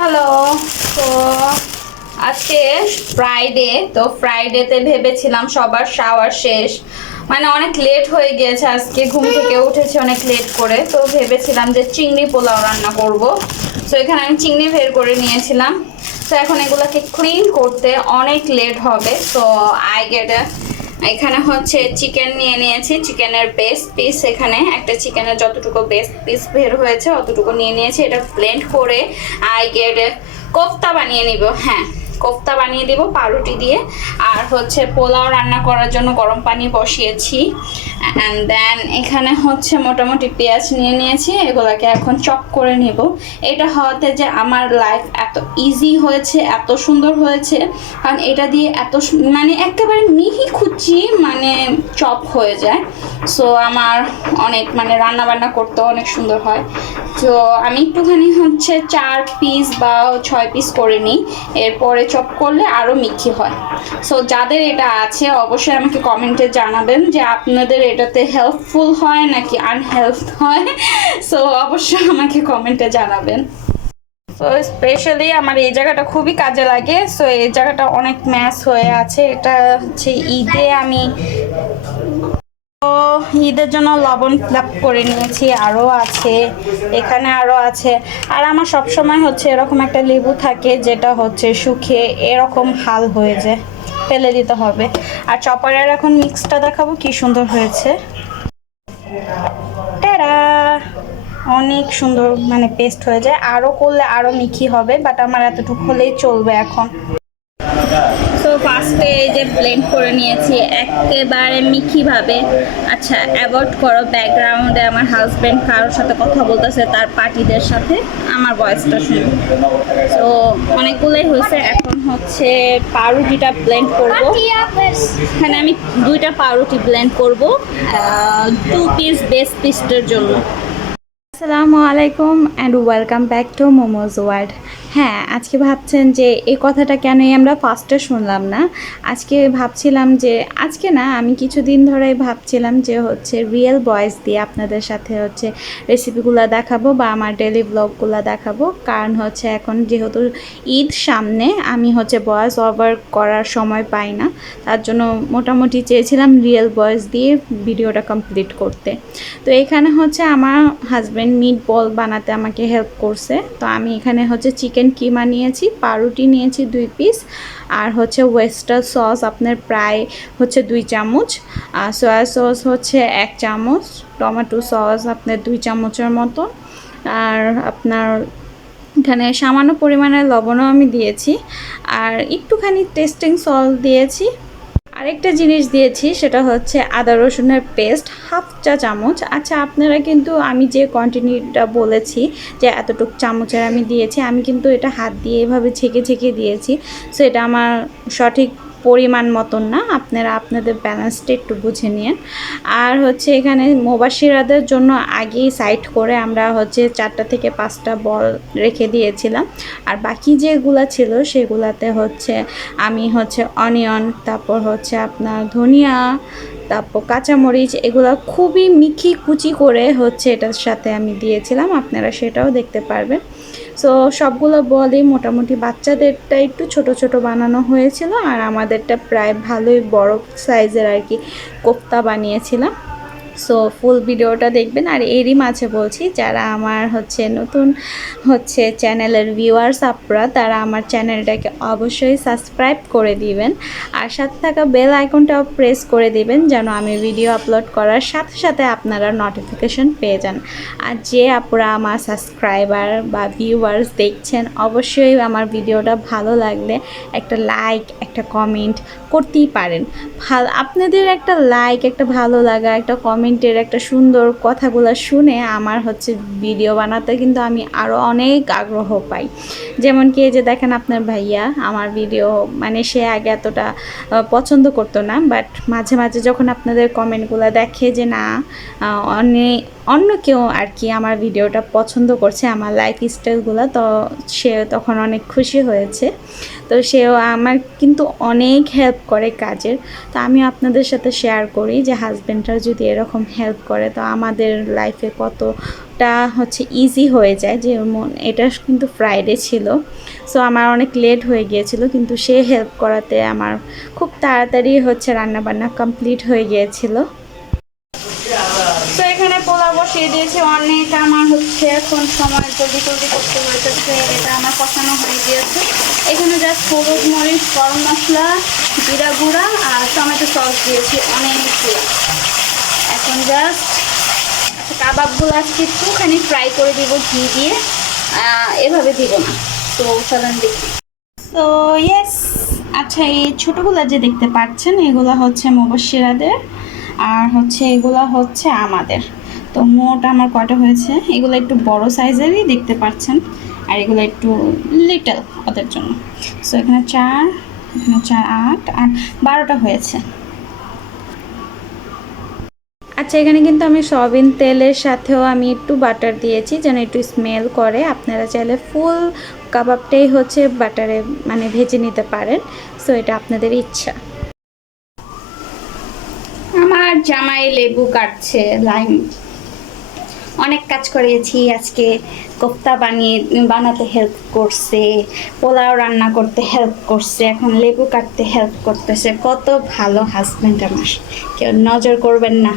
Hello. তো আজকে Friday, তো ফ্রাইডেতে ভেবেছিলাম সবার শাওয়ার শেষ, মানে অনেক লেট হয়ে গিয়েছে, আজকে ঘুম থেকে উঠেছি অনেক লেট করে। তো ভেবেছিলাম যে চিংড়ি পোলাও রান্না করব। তো এখানে আমি চিংড়ি বের করে নিয়েছিলাম। তো এখন এগুলোকে ক্লিন করতে অনেক লেট হবে। তো আই গেট এখানে হচ্ছে চিকেন নিয়ে নিয়েছি, চিকেনের বেস্ট পিস। এখানে একটা চিকেনের যতটুকু বেস্ট পিস বের হয়েছে অতটুকু নিয়ে নিয়েছি। এটা ব্লেন্ড করে আই গেট কোফতা বানিয়ে নিব। হ্যাঁ, কোফতা বানিয়ে দিব পাউরুটি দিয়ে। আর হচ্ছে পোলাও রান্না করার জন্য গরম পানি বসিয়েছি। অ্যান্ড দেন এখানে হচ্ছে মোটামুটি পেঁয়াজ নিয়ে নিয়েছি, এগুলোকে এখন চপ করে নিব। এটা হওয়াতে যে আমার লাইফ এত ইজি হয়েছে, এত সুন্দর হয়েছে, কারণ এটা দিয়ে এত মানে একেবারে মিহি কুচি মানে চপ হয়ে যায়। সো আমার অনেক মানে রান্না বান্না করতেও অনেক সুন্দর হয়। তো আমি একটুখানি হচ্ছে 4 পিস বা 6 পিস করে নিই, এরপরে চপ করলে আরও মিহি হয়। সো যাদের এটা আছে অবশ্যই আমাকে কমেন্টে জানাবেন যে আপনাদের এটাতে হেল্পফুল হয় নাকি আনহেল্প হয়। সো অবশ্যই আমাকে কমেন্টে জানাবেন। সো স্পেশালি আমার এই জায়গাটা খুবই কাজে লাগে। সো এই জায়গাটা অনেক ম্যাচ হয়ে আছে। এটা হচ্ছে ঈদে আমি তো ঈদের জন্য লবণ ফিল করে নিয়েছি, আরও আছে এখানে, আরও আছে। আর আমার সব সময় হচ্ছে এরকম একটা লেবু থাকে যেটা হচ্ছে শুকিয়ে এরকম হাল হয়ে যায়, ফেলে দিতে হবে। আর চপারের এখন মিক্সটা দেখাবো কি সুন্দর হয়েছে। টাডা! অনেক সুন্দর মানে পেস্ট হয়ে যায়, আরও করলে আরও মিহি হবে, বাট আমার এতটুকু হলেই চলবে এখন। সো ফার্স্টে এই যে ব্লেন্ড করে নিয়েছি একেবারে মিহিভাবে। আচ্ছা, অ্যাভয়েড করো ব্যাকগ্রাউন্ডে আমার হাজব্যান্ড কারোর সাথে কথা বলতেছে, তার পার্টিদের সাথে, আমার ভয়েসটা শুনে। তো অনেকগুলোই হয়েছে, এখন হচ্ছে পাউরুটিটা ব্লেন্ড করব। এখানে আমি 2টা পাউরুটি ব্লেন্ড করব 2 পিস বেস পিসটার জন্য। আসসালামু আলাইকুম and welcome back to momos world. হ্যাঁ, আজকে ভাবছেন যে এই কথাটা কেনই আমরা ফার্স্টে শুনলাম না। আজকে ভাবছিলাম যে আজকে না, আমি কিছুদিন ধরেই ভাবছিলাম যে হচ্ছে রিয়েল ভয়েস দিয়ে আপনাদের সাথে হচ্ছে রেসিপিগুলো দেখাবো বা আমার ডেলি ব্লগগুলো দেখাবো। কারণ হচ্ছে এখন যেহেতু ঈদ সামনে, আমি হচ্ছে ভয়েস ওভার করার সময় পাই না, তার জন্য মোটামুটি চেয়েছিলাম রিয়েল ভয়েস দিয়ে ভিডিওটা কমপ্লিট করতে। তো এখানে হচ্ছে আমার হাজব্যান্ড মিট বল বানাতে আমাকে হেল্প করছে। তো আমি এখানে হচ্ছে চিকেন কিমা নিয়েছি, পাউরুটি নিয়েছি 2 পিস, আর হচ্ছে ওয়েস্টার সস আপনার প্রায় হচ্ছে 2 চামচ, আর সয়া সস হচ্ছে 1 চামচ, টমেটো সস আপনার 2 চামচের মতো, আর আপনার এখানে সামান্য পরিমাণে লবণও আমি দিয়েছি, আর একটুখানি টেস্টিং সল্ট দিয়েছি। আরেকটা জিনিস দিয়েছি, সেটা হচ্ছে আদা রসুনের পেস্ট 1/2 চা চামচ। আচ্ছা, আপনারা কিন্তু আমি যে কোয়ান্টিটিটা বলেছি যে এতটুকু চামচের আমি দিয়েছি, আমি কিন্তু এটা হাত দিয়ে এভাবে ছেঁকে ছেঁকে দিয়েছি। সো এটা আমার সঠিক পরিমাণ মতন না, আপনারা আপনাদের ব্যালেন্সটা একটু বুঝে নিন। আর হচ্ছে এখানে মুবাশিরাদের জন্য আগেই সাইড করে আমরা হচ্ছে 4টা থেকে 5টা বল রেখে দিয়েছিলাম। আর বাকি যেগুলো ছিল সেগুলাতে হচ্ছে আমি হচ্ছে অনিয়ন, তারপর হচ্ছে আপনার ধনিয়া, তারপর কাঁচামরিচ, এগুলো খুবই মিহি কুচি করে হচ্ছে এটার সাথে আমি দিয়েছিলাম, আপনারা সেটাও দেখতে পারবেন। সো সবগুলো বলই মোটামুটি বাচ্চাদেরটা একটু ছোট ছোট বানানো হয়েছিল, আর আমাদেরটা প্রায় ভালোই বড় সাইজের আর কি কোফতা বানিয়েছিলাম। সো ফুল ভিডিওটা দেখবেন। আর এরই মাঝে বলছি, যারা আমার হচ্ছে নতুন হচ্ছে চ্যানেলের ভিউয়ার্স আপনারা, তারা আমার চ্যানেলটাকে অবশ্যই সাবস্ক্রাইব করে দিবেন, আর সাথে থাকা বেল আইকনটাও প্রেস করে দিবেন, যেন আমি ভিডিও আপলোড করার সাথে সাথে আপনারা নোটিফিকেশন পেয়ে যান। আর যে আপনারা আমার সাবস্ক্রাইবার বা ভিউয়ার্স দেখছেন, অবশ্যই আমার ভিডিওটা ভালো লাগলে একটা লাইক, একটা কমেন্ট করতেই পারেন। আপনাদের একটা লাইক, একটা ভালো লাগা, একটা কমেন্টের একটা সুন্দর কথাগুলো শুনে আমার হচ্ছে ভিডিও বানাতে কিন্তু আমি আরও অনেক আগ্রহ পাই। যেমন কি এই যে দেখেন আপনার ভাইয়া আমার ভিডিও মানে সে আগে এতটা পছন্দ করতো না, বাট মাঝে মাঝে যখন আপনাদের কমেন্টগুলো দেখে যে না অন্য কেউ আর কি আমার ভিডিওটা পছন্দ করছে, আমার লাইফ স্টাইলগুলো, তো সে তখন অনেক খুশি হয়েছে। তো সেও আমার কিন্তু অনেক হেল্প করে কাজের। তো আমি আপনাদের সাথে শেয়ার করি যে হাজব্যান্ডরা যদি এরকম হেল্প করে তো আমাদের লাইফে কত অনেকটা হচ্ছে ইজি হয়ে যায়। যেমন এটা কিন্তু ফ্রাইডে ছিল, সো আমার অনেক লেট হয়ে গিয়েছিল, কিন্তু সে হেল্প করাতে আমার খুব তাড়াতাড়ি হচ্ছে রান্নাবান্না কমপ্লিট হয়ে গিয়েছিল। তো এখানে পোলাও বসিয়ে দিয়েছি অনেক, আমার হচ্ছে এখন সময় জলদি জলদি করতে হয়েছে। এটা আমার কষানো হয়ে গিয়েছে। এখানে জাস্ট হলুদ, মরিচ, গরম মশলা, জিরা গুঁড়া আর টমেটো সস দিয়েছি অনেকগুলো। এখন জাস্ট কাবাবগুলো আজকে একটুখানি ফ্রাই করে দিব ঘি দিয়ে, এভাবে দিব না, তো সাধারণ দেখি। তো ইয়েস, আচ্ছা এই ছোটোগুলো যে দেখতে পাচ্ছেন এগুলো হচ্ছে মুবাশশিরাদের, আর হচ্ছে এগুলো হচ্ছে আমাদের। তো মোট আমার কয়টা হয়েছে, এগুলো একটু বড় সাইজেরই দেখতে পাচ্ছেন, আর এগুলো একটু লিটল ওদের জন্য। সো এখানে 4, এখানে 4, 8 আর 12টা হয়েছে। আচ্ছা এখানে কিন্তু আমি সয়াবিন তেলের সাথেও আমি একটু বাটার দিয়েছি যেন একটু স্মেল করে। আপনারা চাইলে ফুল কাবাবটাই হচ্ছে বাটারে মানে ভেজে নিতে পারেন, সো এটা আপনাদের ইচ্ছা। আমার জামাই লেবু কাটছে, লাইম। অনেক কাজ করিয়েছি আজকে, কোফতা বানাতে হেল্প করছে, পোলাও রান্না করতে হেল্প করছে, এখন লেবু কাটতে হেল্প করতেছে। কত ভালো হাজব্যান্ড আমার, কেউ নজর করবেন না,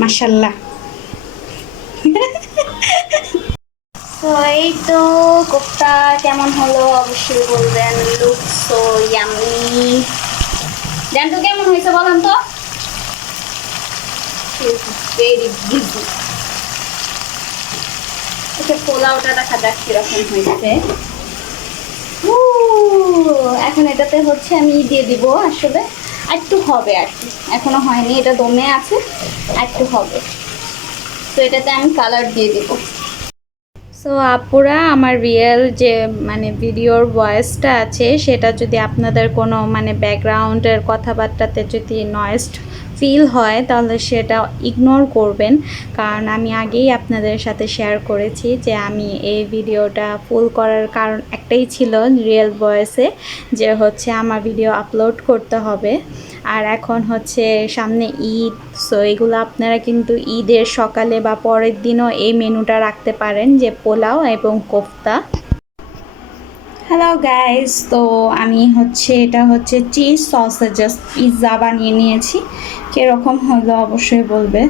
মাশাল্লাহ। তো এই তো কোফতা কেমন হলো অবশ্যই বলবেন। Look so yummy. জানতো কেমন হয়েছে বলেন তো? Very busy. এটা পোলাওটা দেখা যাক কিরকম হয়েছে। এখন এটাতে হচ্ছে আমি দিয়ে দিব, আসলে একটু হবে আর কি, এখনো হয়নি, এটা দমে আছে, একটু হবে। তো এটাতে আমি কালার দিয়ে দিব। সো আপুরা, আমার রিয়েল যে মানে ভিডিওর ভয়েসটা আছে সেটা যদি আপনাদের কোনো মানে ব্যাকগ্রাউন্ডের কথাবার্তাতে যদি নয়েজ ফিল হয় তাহলে সেটা ইগনোর করবেন, কারণ আমি আগেই আপনাদের সাথে শেয়ার করেছি যে আমি এই ভিডিওটা ফুল করার কারণ একটাই ছিল রিয়েল ভয়েসে, যে হচ্ছে আমার ভিডিও আপলোড করতে হবে। আর এখন হচ্ছে সামনে ঈদ, সো এগুলো আপনারা কিন্তু ঈদের সকালে বা পরের দিনও এই মেনুটা রাখতে পারেন, যে পোলাও এবং কোফতা। হ্যালো গাইস, তো আমি হচ্ছে এটা হচ্ছে চিজ সসেজেস পিৎজা বানিয়ে নিয়েছি। কীরকম হলো অবশ্যই বলবে।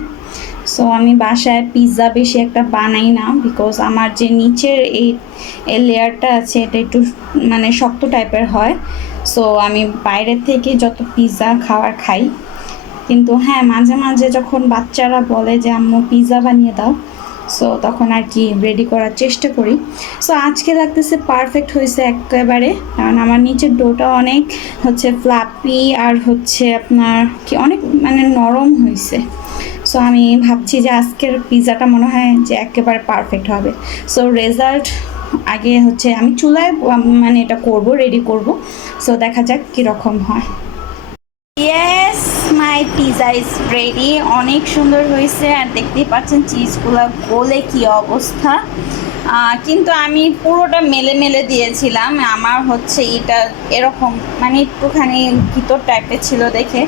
সো আমি বাসায় পিৎজা বেশি একটা বানাই না, বিকজ আমার যে নিচের এই লেয়ারটা আছে এটা একটু মানে শক্ত টাইপের হয়। সো আমি বাইরের থেকে যত পিৎজা খাবার খাই, কিন্তু হ্যাঁ মাঝে মাঝে যখন বাচ্চারা বলে যে আম্মু পিৎজা বানিয়ে দাও, সো তখন আর কি রেডি করার চেষ্টা করি। সো আজকে লাগতেছে পারফেক্ট হয়েছে একেবারে, কারণ আমার নিচের ডোটা অনেক হচ্ছে ফ্লাপি আর হচ্ছে আপনার কি অনেক মানে নরম হয়েছে। সো আমি ভাবছি যে আজকের পিৎজাটা মনে হয় যে একেবারে পারফেক্ট হবে। সো রেজাল্ট আগে হচ্ছে আমি চুলায় মানে এটা করব, রেডি করব। সো দেখা যাক কীরকম হয়। Yes, my pizza is ready. অনেক সুন্দর হয়েছে, আর দেখতেই পাচ্ছেন চিজগুলো গলে কি অবস্থা। কিন্তু আমি পুরোটা মেলে মেলে দিয়েছিলাম, আমার হচ্ছে এটা এরকম মানে একটুখানি ভিতর টাইপের ছিল দেখে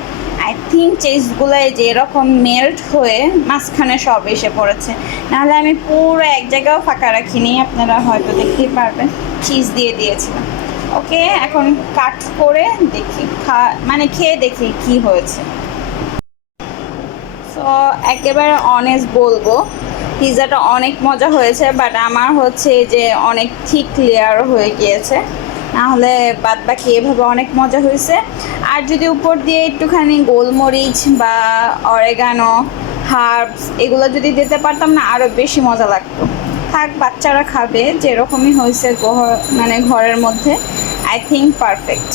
আই থিঙ্ক চিজগুলো যে এরকম মেল্ট হয়ে মাঝখানে সব এসে পড়েছে, নাহলে আমি পুরো এক জায়গাও ফাঁকা রাখিনি, আপনারা হয়তো দেখতেই পারবেন চিজ দিয়ে দিয়েছিলাম। ওকে, এখন কাট করে দেখি, মানে খেয়ে দেখি কি হয়েছে। সো একেবারে অনেস্ট বলবো, পিৎজাটা অনেক মজা হয়েছে, বাট আমার হচ্ছে যে অনেক থিক লেয়ার হয়ে গিয়েছে, নাহলে বাদ বাকি এভাবে অনেক মজা হয়েছে। আর যদি উপর দিয়ে একটুখানি গোলমরিচ বা অরেগানো, হার্বস এগুলো যদি দিতে পারতাম না আরও বেশি মজা লাগতো। থাক, বাচ্চারা খাবে, যেরকমই হয়েছে মানে ঘরের মধ্যে আই থিঙ্ক পারফেক্ট।